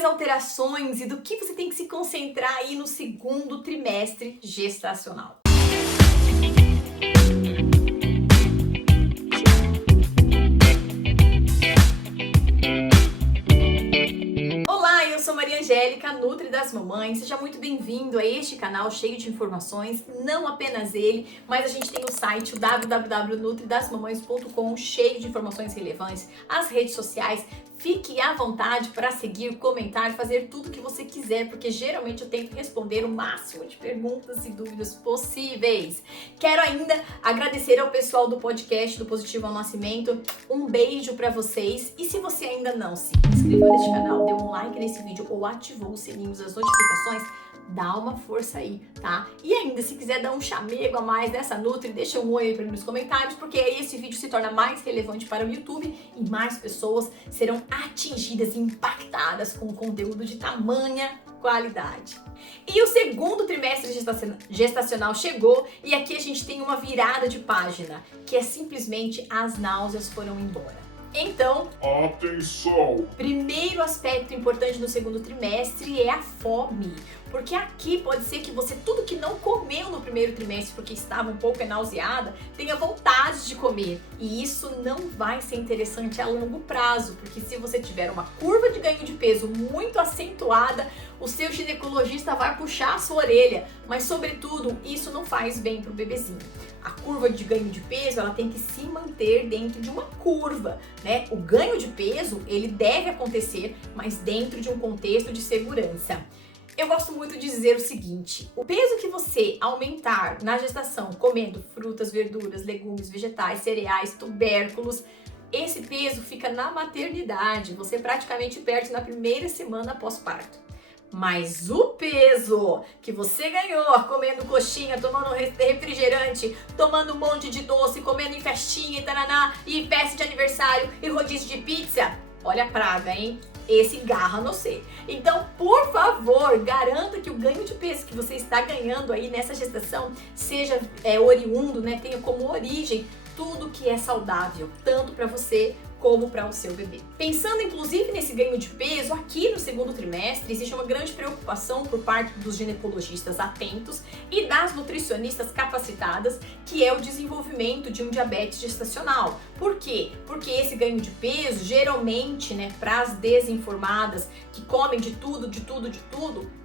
Quais alterações e do que você tem que se concentrar aí no segundo trimestre gestacional? Olá, eu sou Maria Angélica, Nutri das Mamães. Seja muito bem-vindo a este canal cheio de informações, não apenas ele, mas a gente tem o site www.nutridasmamães.com, cheio de informações relevantes, as redes sociais. Fique à vontade para seguir, comentar, fazer tudo o que você quiser, porque geralmente eu tento responder o máximo de perguntas e dúvidas possíveis. Quero ainda agradecer ao pessoal do podcast do Positivo ao Nascimento. Um beijo para vocês. E se você ainda não se inscreveu neste canal, deu um like nesse vídeo ou ativou o sininho das notificações, dá uma força aí, tá? E ainda, se quiser dar um chamego a mais nessa Nutri, deixa um oi aí pra mim nos comentários, porque aí esse vídeo se torna mais relevante para o YouTube e mais pessoas serão atingidas e impactadas com conteúdo de tamanha qualidade. E o segundo trimestre gestacional chegou e aqui a gente tem uma virada de página, que é simplesmente as náuseas foram embora. Então, atenção! Primeiro aspecto importante no segundo trimestre é a fome. Porque aqui pode ser que você, tudo que não comeu no primeiro trimestre porque estava um pouco nauseada, tenha vontade de comer. E isso não vai ser interessante a longo prazo, porque se você tiver uma curva de ganho de peso muito acentuada, o seu ginecologista vai puxar a sua orelha. Mas, sobretudo, isso não faz bem para o bebezinho. A curva de ganho de peso, ela tem que se manter dentro de uma curva, né? O ganho de peso, ele deve acontecer, mas dentro de um contexto de segurança. Eu gosto muito de dizer o seguinte: o peso que você aumentar na gestação comendo frutas, verduras, legumes, vegetais, cereais, tubérculos, esse peso fica na maternidade, você praticamente perde na primeira semana pós-parto. Mas o peso que você ganhou comendo coxinha, tomando refrigerante, tomando um monte de doce, comendo em festinha e taraná, e festa de aniversário e rodízio de pizza, olha a praga, hein? Esse garra no C. Então, por favor, garanta que o ganho de peso que você está ganhando aí nessa gestação seja oriundo, né? Tenha como origem tudo que é saudável, tanto para você como para o seu bebê. Pensando inclusive nesse ganho de peso, aqui no segundo trimestre existe uma grande preocupação por parte dos ginecologistas atentos e das nutricionistas capacitadas, que é o desenvolvimento de um diabetes gestacional. Por quê? Porque esse ganho de peso, geralmente, né, para as desinformadas que comem de tudo,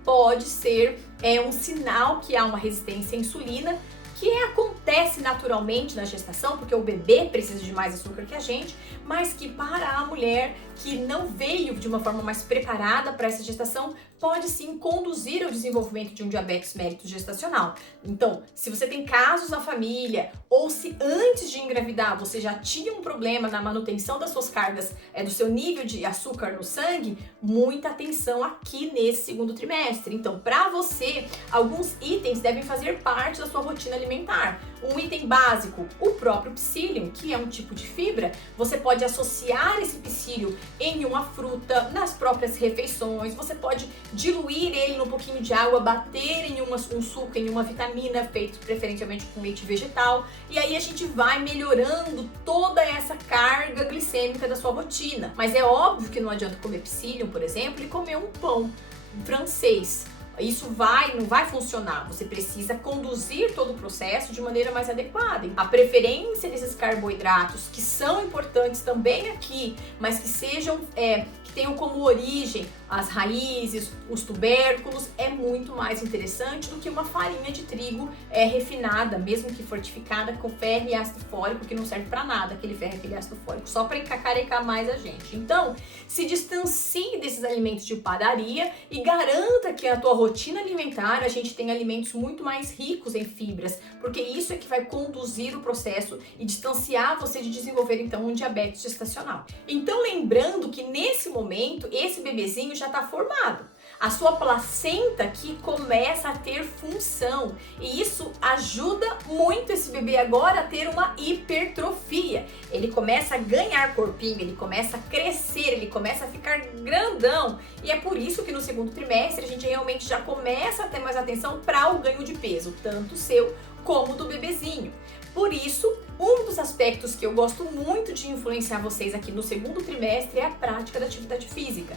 pode ser um sinal que há uma resistência à insulina, que acontece naturalmente na gestação, porque o bebê precisa de mais açúcar que a gente, mas que para a mulher que não veio de uma forma mais preparada para essa gestação, pode sim conduzir ao desenvolvimento de um diabetes mellitus gestacional. Então, se você tem casos na família, ou se antes de engravidar você já tinha um problema na manutenção das suas cargas, do seu nível de açúcar no sangue, muita atenção aqui nesse segundo trimestre. Então, para você, alguns itens devem fazer parte da sua rotina alimentar. Um item básico, o próprio psyllium, que é um tipo de fibra, você pode associar esse psyllium em uma fruta, nas próprias refeições, você pode diluir ele num pouquinho de água, bater em um suco, em uma vitamina, feito preferencialmente com leite vegetal, e aí a gente vai melhorando toda essa carga glicêmica da sua rotina. Mas é óbvio que não adianta comer psyllium, por exemplo, e comer um pão francês. Isso não vai funcionar. Você precisa conduzir todo o processo de maneira mais adequada. A preferência desses carboidratos, que são importantes também aqui, mas que sejam, que tenham como origem as raízes, os tubérculos, é muito mais interessante do que uma farinha de trigo refinada, mesmo que fortificada com ferro e ácido fólico, que não serve para nada, aquele ferro e aquele ácido fólico, só para encacarecar mais a gente. Então, se distancie desses alimentos de padaria e garanta que a tua rotina alimentar a gente tem alimentos muito mais ricos em fibras, porque isso é que vai conduzir o processo e distanciar você de desenvolver então um diabetes gestacional. Então, lembrando que nesse momento esse bebezinho já está formado. A sua placenta aqui começa a ter função e isso ajuda muito esse bebê agora a ter uma hipertrofia. Ele começa a ganhar corpinho, ele começa a crescer, ele começa a ficar grandão e é por isso que no segundo trimestre a gente realmente já começa a ter mais atenção para o ganho de peso, tanto seu como do bebezinho. Por isso, um dos aspectos que eu gosto muito de influenciar vocês aqui no segundo trimestre é a prática da atividade física.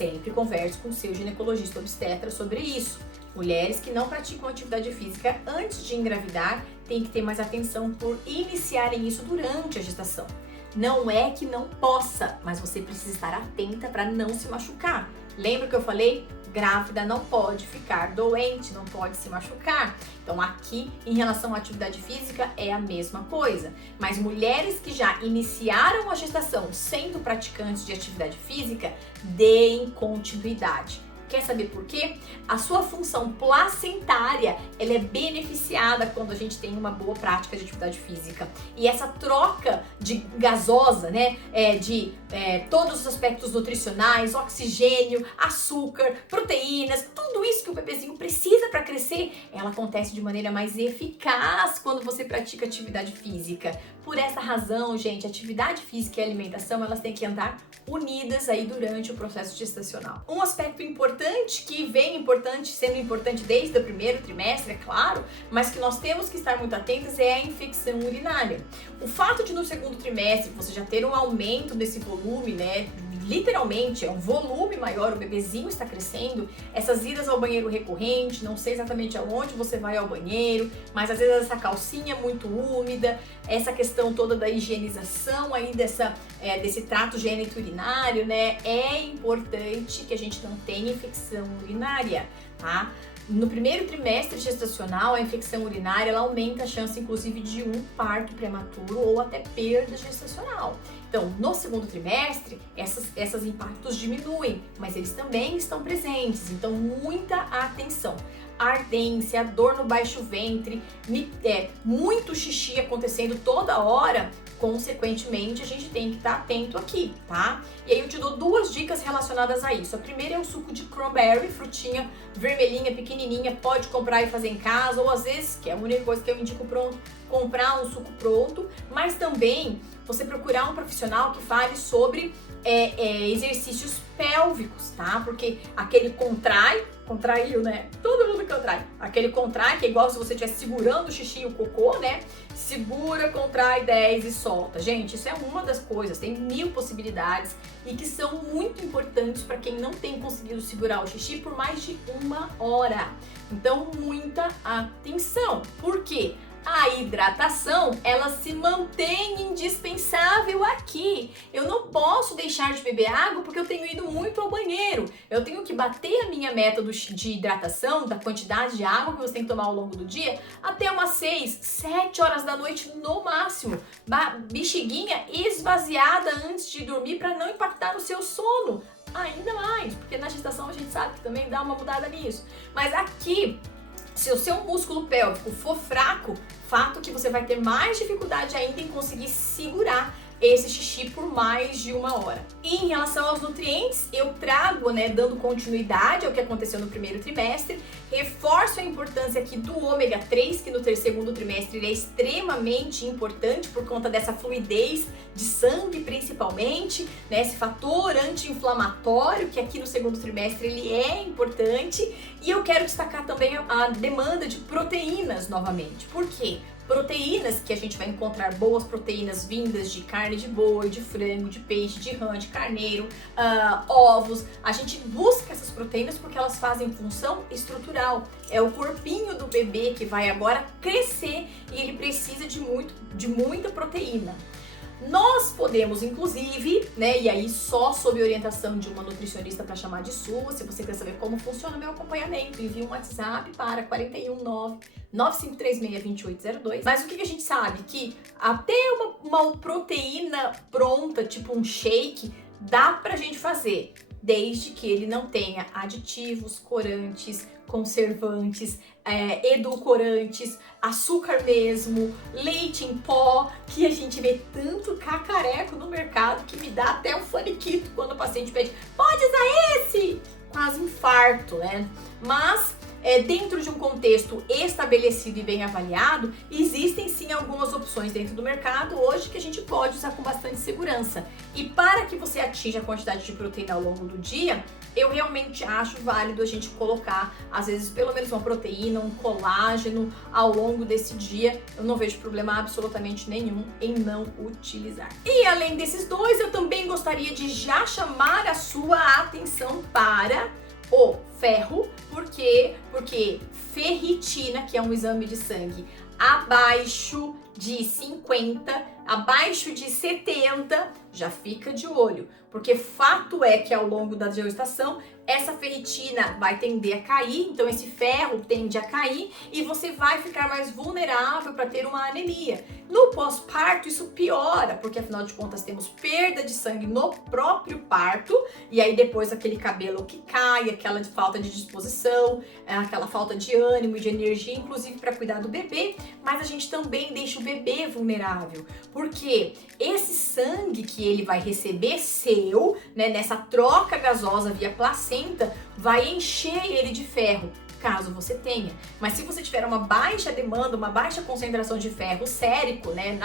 sempre converse com o seu ginecologista obstetra sobre isso. Mulheres que não praticam atividade física antes de engravidar têm que ter mais atenção por iniciarem isso durante a gestação. Não é que não possa, mas você precisa estar atenta para não se machucar. Lembra que eu falei? Grávida não pode ficar doente, não pode se machucar. Então aqui, em relação à atividade física, é a mesma coisa. Mas mulheres que já iniciaram a gestação sendo praticantes de atividade física, deem continuidade. Quer saber por quê? A sua função placentária, ela é beneficiada quando a gente tem uma boa prática de atividade física. E essa troca de gasosa, né, todos os aspectos nutricionais, oxigênio, açúcar, proteínas, tudo isso que o bebezinho precisa para crescer, ela acontece de maneira mais eficaz quando você pratica atividade física. Por essa razão, gente, atividade física e alimentação, elas têm que andar unidas aí durante o processo gestacional. Um aspecto importante que vem sendo importante desde o primeiro trimestre, é claro, mas que nós temos que estar muito atentos é a infecção urinária. O fato de no segundo trimestre você já ter um aumento desse volume, né, literalmente é um volume maior, o bebezinho está crescendo, essas idas ao banheiro recorrente, não sei exatamente aonde você vai ao banheiro, mas às vezes essa calcinha muito úmida, essa questão toda da higienização aí desse trato geniturinário, né, é importante que a gente não tenha infecção urinária, tá? No primeiro trimestre gestacional, a infecção urinária ela aumenta a chance, inclusive, de um parto prematuro ou até perda gestacional. Então, no segundo trimestre, esses impactos diminuem, mas eles também estão presentes. Então, muita atenção. Ardência, dor no baixo ventre, muito xixi acontecendo toda hora, consequentemente a gente tem que estar atento aqui, tá? E aí eu te dou duas dicas relacionadas a isso. A primeira é o suco de cranberry, frutinha vermelhinha, pequenininha, pode comprar e fazer em casa, ou às vezes, que é a única coisa que eu indico pronto, comprar um suco pronto, mas também você procurar um profissional que fale sobre exercícios pélvicos, tá? Porque aquele contraiu, né? Todo mundo contrai. Aquele contrai, que é igual se você estivesse segurando o xixi e o cocô, né? Segura, contrai 10 e solta. Gente, isso é uma das coisas, tem 1000 possibilidades e que são muito importantes para quem não tem conseguido segurar o xixi por mais de 1 hora. Então, muita atenção. Por quê? A hidratação, ela se mantém indispensável aqui. Eu não posso deixar de beber água porque eu tenho ido muito ao banheiro. Eu tenho que bater a minha meta de hidratação, da quantidade de água que você tem que tomar ao longo do dia, até umas 6, 7 horas da noite no máximo. Bexiguinha esvaziada antes de dormir para não impactar no seu sono. Ainda mais, porque na gestação a gente sabe que também dá uma mudada nisso. Mas aqui, se o seu músculo pélvico for fraco, fato que você vai ter mais dificuldade ainda em conseguir segurar esse xixi por mais de 1 hora. E em relação aos nutrientes, eu trago, né, dando continuidade ao que aconteceu no primeiro trimestre, reforço a importância aqui do ômega 3, que no segundo trimestre ele é extremamente importante por conta dessa fluidez de sangue principalmente, né, esse fator anti-inflamatório que aqui no segundo trimestre ele é importante. E eu quero destacar também a demanda de proteínas novamente. Por quê? Proteínas, que a gente vai encontrar boas proteínas vindas de carne de boi, de frango, de peixe, de rã, de carneiro, ovos. A gente busca essas proteínas porque elas fazem função estrutural. É o corpinho do bebê que vai agora crescer e ele precisa de muita proteína. Nós podemos, inclusive, né, e aí só sob orientação de uma nutricionista para chamar de sua, se você quer saber como funciona meu acompanhamento, envie um WhatsApp para 419-9536-2802. Mas o que a gente sabe? Que até uma proteína pronta, tipo um shake, dá pra gente fazer, desde que ele não tenha aditivos, corantes, conservantes, edulcorantes, açúcar mesmo, leite em pó, que a gente vê tanto cacareco no mercado que me dá até um faniquito quando o paciente pede, pode usar esse? Quase infarto, né? Mas dentro de um contexto estabelecido e bem avaliado, existem sim algumas opções dentro do mercado hoje que a gente pode usar com bastante segurança. E para que você atinja a quantidade de proteína ao longo do dia, eu realmente acho válido a gente colocar, às vezes, pelo menos uma proteína, um colágeno ao longo desse dia. Eu não vejo problema absolutamente nenhum em não utilizar. E além desses dois, eu também gostaria de já chamar a sua atenção para o ferro. Por quê? Porque ferritina, que é um exame de sangue abaixo de 50, abaixo de 70, já fica de olho, porque fato é que ao longo da gestação essa ferritina vai tender a cair, então esse ferro tende a cair e você vai ficar mais vulnerável para ter uma anemia. No pós-parto isso piora, porque afinal de contas temos perda de sangue no próprio parto e aí depois aquele cabelo que cai, aquela falta de disposição, aquela falta de ânimo e de energia, inclusive para cuidar do bebê, mas a gente também deixa o bebê vulnerável, porque esse sangue que ele vai receber seu, né, nessa troca gasosa via placenta, vai encher ele de ferro, caso você tenha. Mas se você tiver uma baixa demanda, uma baixa concentração de ferro sérico, né,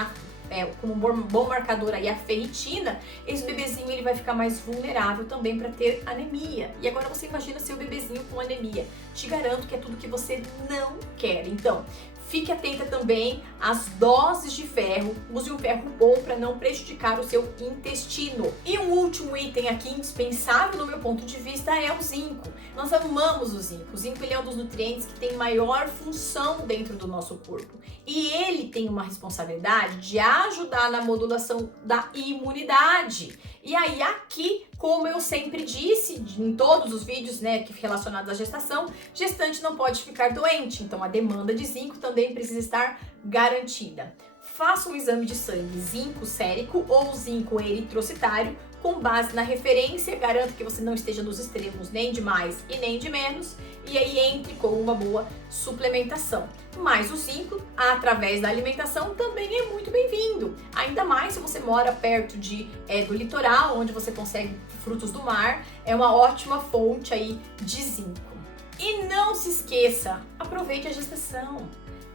como um bom marcador aí a ferritina, esse bebezinho ele vai ficar mais vulnerável também para ter anemia. E agora você imagina seu bebezinho com anemia. Te garanto que é tudo que você não quer. Então, fique atenta também às doses de ferro, use um ferro bom para não prejudicar o seu intestino. E um último item aqui indispensável no meu ponto de vista é o zinco. Nós amamos o zinco. O zinco ele é um dos nutrientes que tem maior função dentro do nosso corpo. E ele tem uma responsabilidade de ajudar na modulação da imunidade. E aí aqui, como eu sempre disse em todos os vídeos, né, relacionados à gestação, gestante não pode ficar doente, então a demanda de zinco também precisa estar garantida. Faça um exame de sangue zinco sérico ou zinco eritrocitário com base na referência, garanta que você não esteja nos extremos nem de mais e nem de menos, e aí entre com uma boa suplementação. Mas o zinco, através da alimentação, também é muito bem-vindo, ainda mais se você mora perto do litoral, onde você consegue frutos do mar, é uma ótima fonte aí de zinco. E não se esqueça, aproveite a gestação.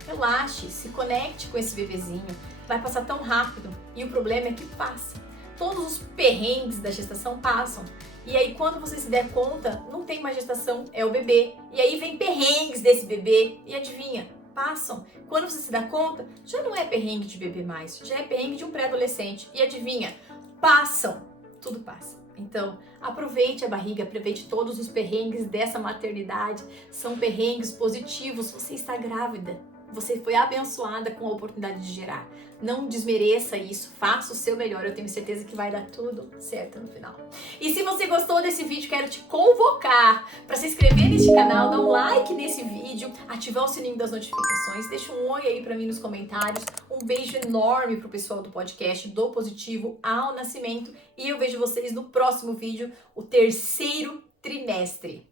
Relaxe, se conecte com esse bebezinho, vai passar tão rápido e o problema é que passa. Todos os perrengues da gestação passam e aí quando você se der conta, não tem mais gestação, é o bebê. E aí vem perrengues desse bebê e adivinha, passam. Quando você se dá conta, já não é perrengue de bebê mais, já é perrengue de um pré-adolescente e adivinha, passam, tudo passa. Então, aproveite a barriga, aproveite todos os perrengues dessa maternidade, são perrengues positivos, você está grávida. Você foi abençoada com a oportunidade de gerar. Não desmereça isso, faça o seu melhor. Eu tenho certeza que vai dar tudo certo no final. E se você gostou desse vídeo, quero te convocar para se inscrever neste canal, dar um like nesse vídeo, ativar o sininho das notificações, deixa um oi aí para mim nos comentários. Um beijo enorme pro pessoal do podcast Do Positivo ao Nascimento. E eu vejo vocês no próximo vídeo, o terceiro trimestre.